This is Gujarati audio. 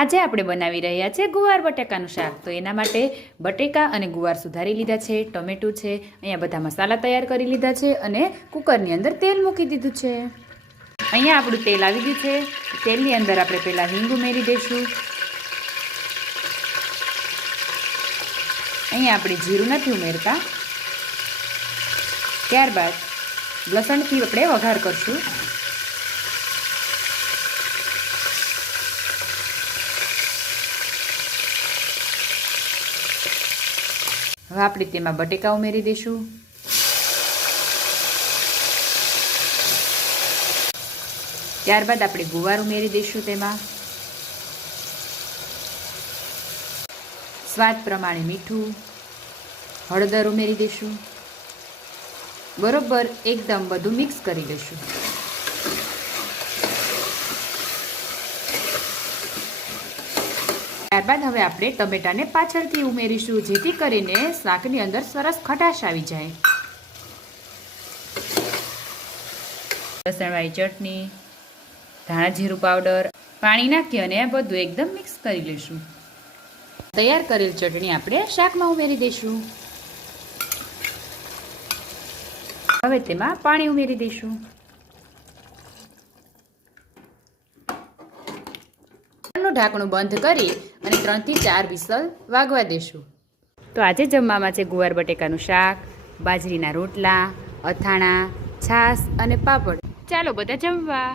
આજે આપણે બનાવી રહ્યા છે ગુવાર બટેકાનું શાક। તો એના માટે બટેકા અને ગુવાર સુધારી લીધા છે, ટમેટું છે, અહીંયા બધા મસાલા તૈયાર કરી લીધા છે અને કુકરની અંદર તેલ મૂકી દીધું છે। અહીંયા આપણું તેલ આવી ગયું છે। તેલની અંદર આપણે પહેલાં હિંગ ઉમેરી દઈશું। અહીંયા આપણે જીરું નથી ઉમેરતા। ત્યારબાદ લસણથી આપણે વઘાર કરશું। હવે આપણે તેમાં બટેકા ઉમેરી દઈશું। ત્યારબાદ આપણે ગુવાર ઉમેરી દઈશું। તેમાં સ્વાદ પ્રમાણે મીઠું, હળદર ઉમેરી દઈશું। બરોબર એકદમ બધું મિક્સ કરી દઈશું। ત્યારબાદ હવે આપણે ટમેટાને પાછળથી ઉમેરીશું, જેથી કરીને શાકની અંદર સરસ ખટાશ આવી જાય। લસણવાળી ચટણી, ધાણા જીરું પાવડર, પાણી નાખી અને બધું એકદમ મિક્સ કરી લઈશું। તૈયાર કરેલ ચટણી આપણે શાકમાં ઉમેરી દઈશું। હવે તેમાં પાણી ઉમેરી દઈશું। ઢાંકણું બંધ કરી અને 3 થી 4 વિસલ વાગવા દેશું। તો આજે જમવામાં છે ગુવાર બટેકાનું શાક, બાજરીના રોટલા, અથાણા, છાશ અને પાપડ। ચાલો બધા જમવા।